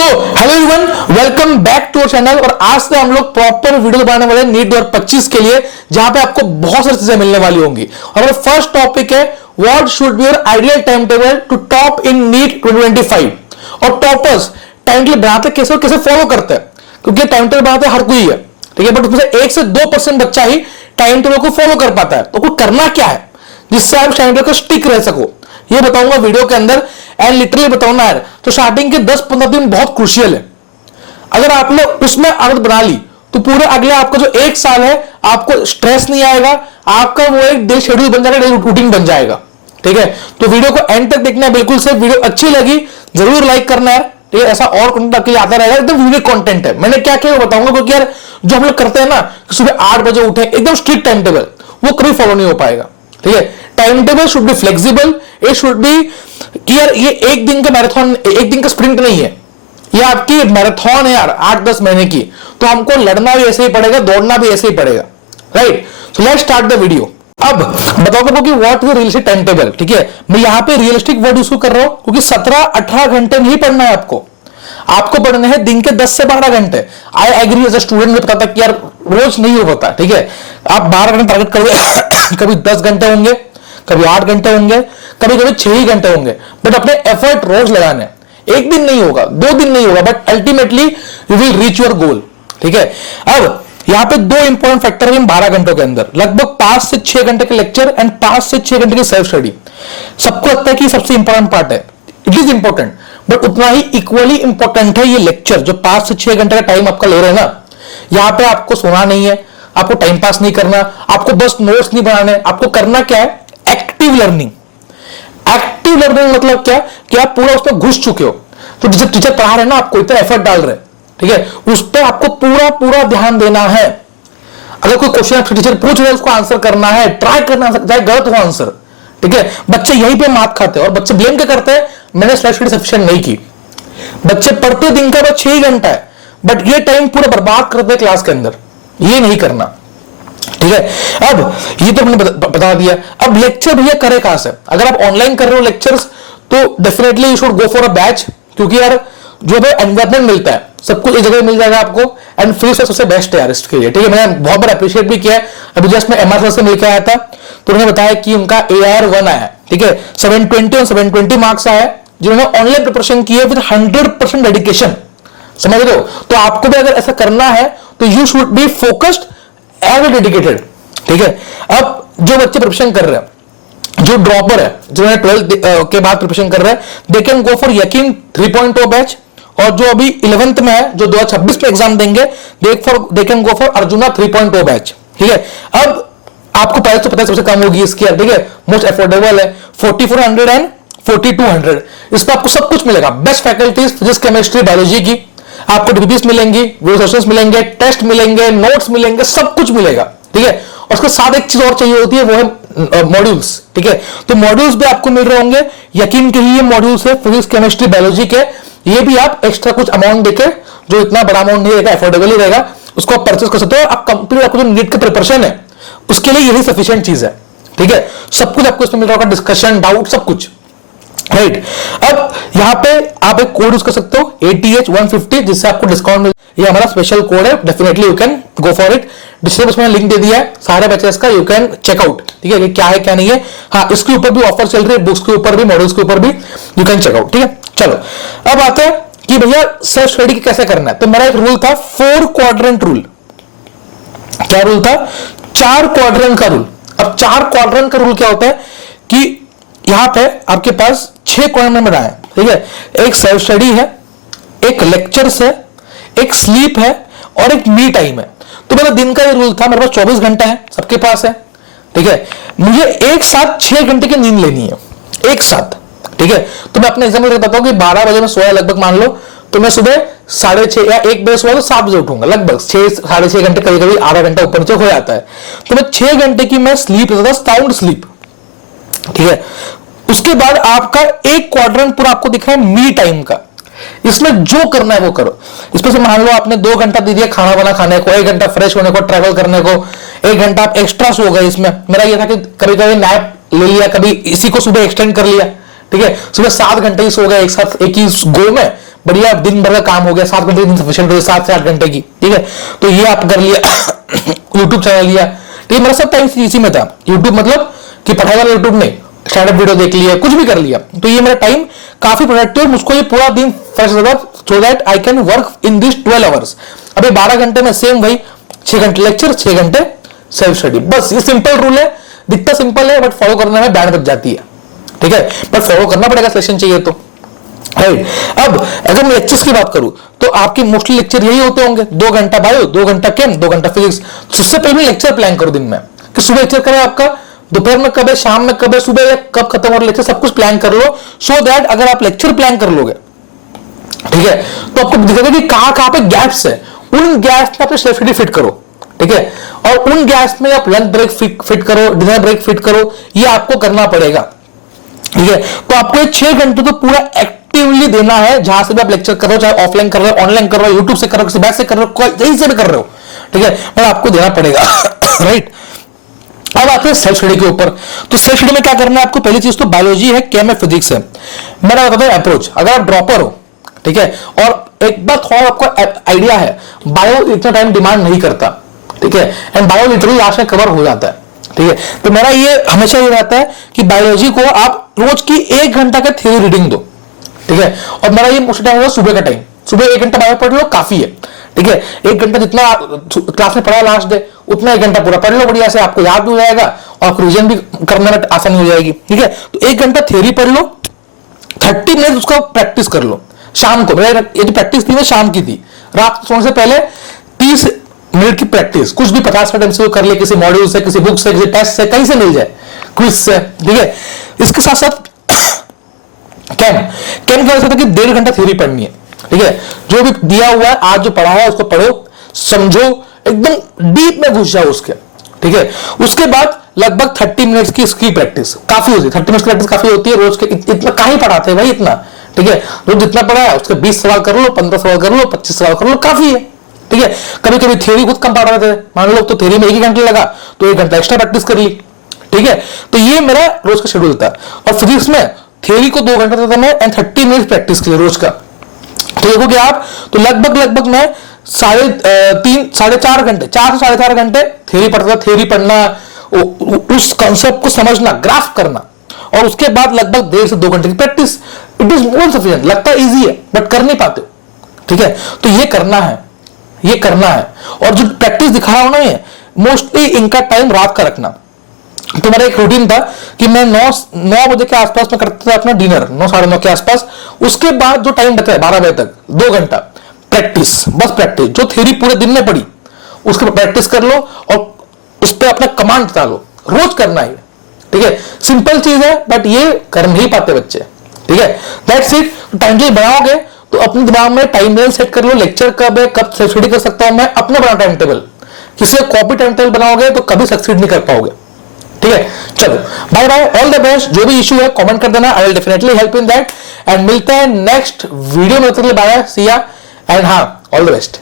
So hello everyone, welcome back to our channel. और आज से हम लोग प्रॉपर वीडियो बनाने वाले हैं नीट 2025 के लिए, जहां पे आपको बहुत सारी चीजें मिलने वाली होंगी। और हमारा फर्स्ट टॉपिक है what should be your ideal time table to top in NEET 2025। और टॉपर्स टाइम टेबल बनाते कैसे और कैसे फॉलो करते हैं, क्योंकि टाइम टेबल बनाते हर कोई है, ठीक है, बट उसमें से 1 से 2% बच्चा ही टाइम टेबल को फॉलो कर पाता है। तो कुछ करना क्या है जिससे आप टाइम टेबल का स्टिक रह सको, ये बताऊंगा वीडियो के अंदर। एंड लिटरली बताऊंगा यार, तो स्टार्टिंग के 10-15 दिन बहुत क्रूशियल है। अगर आपने उसमें आदत बना ली तो पूरे अगले आपका जो 1 साल है आपको स्ट्रेस नहीं आएगा, आपका वो एक डे शेड्यूल बन जाएगा, डे रूटीन बन जाएगा, ठीक है। तो वीडियो को एंड तक देखना है बिल्कुल से। वीडियो अच्छी लगी जरूर लाइक करना है, ठीक है। ऐसा और कंटेंट आपके लिए आता रहेगा, एकदम यूनिक कंटेंट है। मैंने क्या किया बताऊंगा, क्योंकि यार जो हम लोग करते हैं ना, सुबह 8 बजे उठे एकदम स्ट्रिक्ट टाइम टेबल, वो कभी फॉलो नहीं हो पाएगा, ठीक है। Time table should be flexible, it should be कि यार ये एक दिन का मैराथन, एक दिन का स्प्रिंट नहीं है, ये आपकी मैराथन है यार 8-10 महीने की। तो हमको लड़ना भी ऐसे ही पड़ेगा, दौड़ना भी ऐसे ही पड़ेगा, right. So let's start the video. अब बताओ कि what is realistic time table, ठीक है। मैं यहां पे रियलिस्टिक वर्ड यूज कर रहा हूं क्योंकि 17-18 घंटे नहीं पढ़ना है आपको पढ़ने हैं दिन के 10 से 12 घंटे। I agree, as a student मुझे पता था कि यार रोज नहीं हो पाता, ठीक है। आप 12 घंटे टारगेट करोगे कभी 10 घंटे होंगे, कभी 8 घंटे होंगे, कभी कभी 6 ही घंटे होंगे, बट अपने एफर्ट रोज लगाने। एक दिन नहीं होगा, 2 दिन नहीं होगा, but ultimately you will reach your goal, ठीक है। अब यहां पे 2 इंपॉर्टेंट फैक्टर है 12 घंटों के अंदर, लगभग 5 से 6 घंटे के लेक्चर एंड 5 से 6 घंटे की सेल्फ स्टडी। सबको लगता है कि सबसे इंपॉर्टेंट पार्ट है, इट इज इंपॉर्टेंट, बट उतना ही इक्वली इंपॉर्टेंट है ये लेक्चर जो 5 से 6 घंटे का टाइम आपका ले रहे हैं ना। यहां पे आपको सोना नहीं है, आपको टाइम पास नहीं करना, आपको बस नोट्स नहीं बनाने, आपको करना क्या है, एक्टिव लर्निंग। एक्टिव लर्निंग मतलब क्या कि आप पूरा उसमें घुस चुके हो। तो टीचर पढ़ा रहे ना, आपको इतना एफर्ट डाल रहे, ठीक है, उस पर आपको पूरा ध्यान देना है। अगर कोई क्वेश्चन आपसे टीचर पूछ रहे हैं उसको आंसर करना है, ट्राई करना, चाहे गलत हो आंसर, ठीक है। बच्चे यहीं पे मात खाते हैं और बच्चे ब्लेम क्या करते हैं, मैंने सेल्फ स्टडी सफिशिएंट नहीं की। बच्चे पढ़ते दिन का बस 6 ही घंटा है, बट ये टाइम पूरा बर्बाद करते हैं क्लास के अंदर, ये नहीं करना, ठीक है। अब ये तो हमने बता दिया। अब लेक्चर भैया करे कहां से? अगर आप ऑनलाइन कर रहे हो लेक्चर्स तो definitely you should go for a batch, क्योंकि यार जो है एनवायरमेंट मिलता है, सब कुछ एक जगह मिल जाएगा आपको, एंड फ्री से सबसे बेस्ट है यार इसके लिए, ठीक है। मैंने बहुत बार अप्रिशिएट भी किया है। अभी जस्ट मैं एमआर से मिलकर आया था तो उन्होंने बताया कि उनका AIR-1 आया है, ठीक है, 720 और 720 मार्क्स आया है, जिन्होंने ऑनलाइन प्रिपरेशन की है विद 100% डेडिकेशन, समझ रहे हो। तो आपको भी अगर ऐसा करना है तो you should be focused as dedicated, ठीक है। अब जो बच्चे प्रिपरेशन कर रहे हैं, जो ड्रॉपर है, जिन्होंने 12th के बाद प्रिपरेशन कर रहे हैं, दे कैन गो फॉर यकीन 3.0 बैच। और जो अभी 11th में है, जो 2026 में एग्जाम देंगे, they can go for arjuna 3.0 batch, ठीक है। अब आपको प्राइस तो पता है सबसे कम होगी इसकी, ठीक है, मोस्ट अफोर्डेबल है 4400 एंड 4200। इस पर आपको सब कुछ मिलेगा, best faculties, physics, chemistry, biology की, आपको डीपीपीस मिलेंगी, वीडियो सेशंस मिलेंगे, टेस्ट मिलेंगे, नोट्स मिलेंगे, सब कुछ मिलेगा, ठीक है। और उसके साथ एक चीज और चाहिए होती है, वो है मॉड्यूल्स, ठीक है। तो मॉड्यूल्स भी आपको मिल रहे होंगे, यकीन के ही ये मॉड्यूल्स है फिजिक्स, केमिस्ट्री, बायोलॉजी के, ये भी आप एक्स्ट्रा कुछ अमाउंट देके, जो इतना बड़ा अमाउंट नहीं रहेगा, अफोर्डेबल ही रहेगा, उसको आप परचेस कर सकते हो। आप कंप्लीट आपको जो नीट का प्रिपरेशन है उसके लिए यही सफिशिएंट चीज है, ठीक है। सब कुछ आपको इसमें मिल रहा होगा, डिस्कशन, डाउट, सब कुछ, राइट। अब यहां पे आप एक कोड यूज कर सकते हो ATH150, जिससे आपको डिस्काउंट मिल, ये हमारा स्पेशल कोड है, definitely you can go for it. Description में लिंक दे दिया है सारे बैचेस का, यू कैन चेक आउट, ठीक है, क्या है क्या नहीं है। हाँ, इसके ऊपर भी ऑफर चल रही है, बुक्स के ऊपर भी, मॉडल्स के ऊपर भी यू कैन चेक आउट, ठीक है। चलो अब आते हैं कि भैया सेल्फ स्टडी कैसे करना है। तो मेरा एक रूल था 4 क्वाड्रेंट रूल। क्या रूल था? 4 क्वाड्रेंट का रूल। अब 4 क्वाड्रेंट का रूल क्या होता है कि यहां पे आपके पास 6 क्वाड्रेंट में है, ठीक है। एक सेल्फ स्टडी है, एक लेक्चर्स है, एक स्लीप है और एक मी टाइम है। तो मेरा दिन का ये रूल था, मेरे पास 24 घंटा है, सबके पास है, ठीक है। मुझे एक साथ 6 घंटे की नींद लेनी है, एक साथ, ठीक है। तो मैं अपने एग्जाम्पल बताता हूं कि 12 बजे मैं सोया लगभग, मान लो, तो मैं सुबह 6:30 या 1 बजे सोया तो 7 बजे उठूंगा, लगभग 6-6.5 घंटे, कभी कभी आधा घंटा ऊपर नीचे हो जाता है। तो मैं 6 घंटे की मैं स्लीप लेता था, साउंड स्लीप, ठीक है। उसके बाद आपका एक क्वाड्रेंट पूरा आपको दिखा है मी टाइम का। इसमें जो करना है वो करो। इसमें से मान लो आपने 2 घंटा दे दिया खाना वाना खाने को, 1 घंटा फ्रेश होने को, ट्रैवल करने को, 1 घंटा आप एक्स्ट्रा सो गए। इसमें मेरा ये था कि कभी कभी नैप ले लिया, कभी इसी को सुबह एक्सटेंड कर लिया, ठीक है। सुबह 7 घंटे ही सो गए एक साथ, एक ही गो में, बढ़िया दिन भर का काम हो गया, 7 घंटे दिन सफिशिएंट हो, 7 से 8 घंटे की, ठीक है। तो ये आप कर लिया यूट्यूब चैनल लिया, ठीक है। मेरा सब टाइम इसी में था। यूट्यूब मतलब कि पढ़ाई वाला यूट्यूब नहीं, स्टार्टअप वीडियो देख लिया, कुछ भी कर लिया। तो ये मेरा टाइम काफी प्रोडक्टिव, मुझको ये पूरा दिन फ्रेश होगा, so that I can work in this 12 hours. अभी 12 घंटे में सेम वही 6 घंटे लेक्चर, 6 घंटे सेल्फ स्टडी, बस ये सिंपल रूल है। दिखता सिंपल है बट फॉलो करने में बैंड बच जाती है, ठीक है। बट फॉलो करना पड़ेगा, सेशन चाहिए तो, राइट। अब अगर मैं लेक्चर्स की बात करूं तो आपके मोस्टली लेक्चर यही होते होंगे, 2 घंटा बायो, 2 घंटा केम, 2 घंटा फिजिक्स। सबसे पहले लेक्चर प्लान करो दिन में कि सुबह लेक्चर करें आपका, दोपहर में कब है, शाम में कब है, सुबह या कब खत्म हो रहा लेक्चर, सब कुछ प्लान कर लो। सो दैट अगर आप लेक्चर प्लान कर लोगे, ठीक है, तो आपको दिखेगा कि कहां पे गैप्स है, उन गैप्स में अपने सेल्फ स्टडी फिट करो, ठीक है। और उन गैप्स में आप लंच ब्रेक फिट करो, डिनर ब्रेक फिट करो, ये आपको करना पड़ेगा, ठीक है। तो आपको 6 घंटे तो पूरा एक्टिवली देना है, जहां से भी आप लेक्चर कर रहे हो, चाहे ऑफलाइन कर रहे हो, ऑनलाइन कर रहे हो, यूट्यूब से कर रहे हो, किसी बैच से कर रहे हो, कहीं से भी कर रहे हो, ठीक है, पर आपको देना पड़ेगा राइट। अब आते हैं सेल्फ स्टडी के ऊपर। तो सेल्फ स्टडी में क्या करना है आपको, पहली चीज तो बायोलॉजी है, केम है, फिजिक्स है। मेरा बताता हूं अप्रोच। अगर आप ड्रॉपर हो, ठीक है, और एक बात थोड़ा आपको आइडिया है, बायो इतना टाइम डिमांड नहीं करता, ठीक है, एंड बायो लिटरली लास्ट में कवर हो जाता है, ठीक है। तो मेरा ये हमेशा ये रहता है कि बायोलॉजी को आप रोज की 1 घंटा का थ्योरी रीडिंग दो, ठीक है। और मेरा ये मोस्ट टाइम होगा सुबह का टाइम, सुबह 1 घंटा बायो पढ़ लो, काफी है, ठीक है। 1 घंटा जितना क्लास में पढ़ा लास्ट डे, उतना 1 घंटा पूरा पढ़ लो, बढ़िया से आपको याद भी हो जाएगा और रिवीजन भी करने में आसानी हो जाएगी, ठीक है। तो 1 घंटा थ्योरी पढ़ लो, 30 मिनट उसका प्रैक्टिस कर लो शाम को। मेरा ये जो प्रैक्टिस थी ना शाम की थी, रात सोने से पहले 30 मिनट की प्रैक्टिस, कुछ भी 50 मिनट एमसीक्यू कर ले, किसी मॉड्यूल से, किसी बुक से, किसी टेस्ट से, कहीं से मिल जाए, क्विज से, ठीक है। इसके साथ साथ केम क्या हो सकता है कि 1.5 घंटा थ्योरी पढ़नी है, ठीक है। जो भी दिया हुआ है, आज जो पढ़ा है उसको पढ़ो, समझो, एकदम डीप में घुस जाओ उसके, ठीक है। उसके बाद लगभग 30 मिनट्स की इसकी प्रैक्टिस काफी होती है, 30 मिनट्स की प्रैक्टिस काफी होती है रोज के। इतना कहीं पढ़ाते हैं भाई इतना, ठीक है। रोज जितना पढ़ा है उसके 20 सवाल कर लो, 15 सवाल कर लो, 25 सवाल कर लो, काफी है, ठीक है। कभी कभी थ्योरी खुद कम पढ़ रहे थे, मान लो तो थ्योरी में 1 घंटा लगा तो 1 घंटा एक्स्ट्रा प्रैक्टिस कर ली, ठीक है। तो ये मेरा रोज का शेड्यूल था। और फिजिक्स में थ्योरी को 2 घंटा देता मैं एंड 30 मिनट प्रैक्टिस के लिए रोज का। तो देखोगे आप तो लगभग मैं 3.5 साढ़े 4 घंटे, 4 से साढ़े 4 घंटे थ्योरी पढ़ता था। थ्योरी पढ़ना, उस कॉन्सेप्ट को समझना, ग्राफ करना, और उसके बाद लगभग 1.5 से 2 घंटे की practice. It is more sufficient. लगता है इजी है बट कर नहीं पाते, ठीक है। तो ये करना है, ये करना है। और जो प्रैक्टिस दिखा रहा हूं ना, ये मोस्टली इनका टाइम रात का रखना। तो मेरा एक रूटीन था कि मैं 9 बजे के आसपास में करता था अपना डिनर, 9 साढ़े 9 के आसपास। उसके बाद जो टाइम बचा है 12 बजे तक, 2 घंटा प्रैक्टिस, बस प्रैक्टिस। जो थ्योरी पूरे दिन में पढ़ी उसके पर प्रैक्टिस कर लो और उस पर अपना कमांड बता लो, रोज करना है, ठीक है। सिंपल चीज है बट ये कर नहीं पाते बच्चे, ठीक है। That's it. टाइम टेबल बनाओगे तो अपने दिमाग में टाइम टेबल सेट कर लो, लेक्चर कब है, कब सेल्फ स्टडी कर सकता हूं मैं, अपना बना टाइम टेबल। किसी का कॉपी टाइम टेबल बनाओगे तो कभी सक्सीड नहीं कर पाओगे, ठीक है। चलो bye bye, all the best. जो भी इशू है कमेंट कर देना, I will definitely help in that. And मिलते हैं नेक्स्ट वीडियो में, बाय, सी या, एंड हाँ, ऑल द बेस्ट।